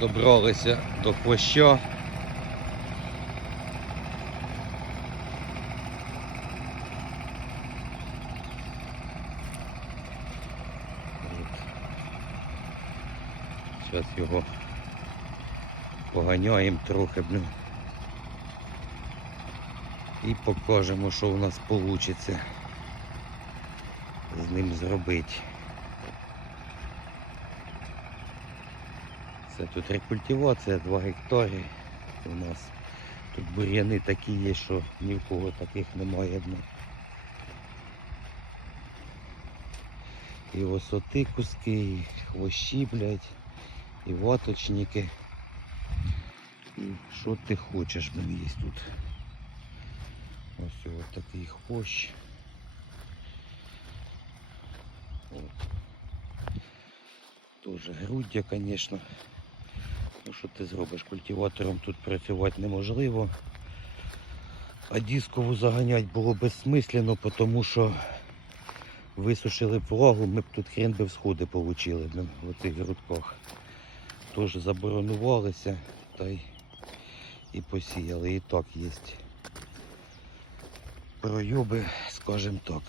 добралися до хвоща. Зараз його поганяємо трохи, блін. І покажемо, що у нас вийде з ним зробити. Це тут рекультивація 2 гектари. У нас тут бур'яни такі є, що ні в кого таких немає. І висоти куски, і хвощі, блядь, і ваточники. І що ти хочеш, блін, є тут. Ось ось такий хвощ. От. Тоже груддя, звісно. Ну що ти зробиш? Культиватором тут працювати неможливо. А дискову заганяти було безсмислено, тому що висушили влагу, ми б тут хрен би всходи отримали в цих грудках. Тож заборонувалися та й і посіяли. І так є пройоби, скажімо так.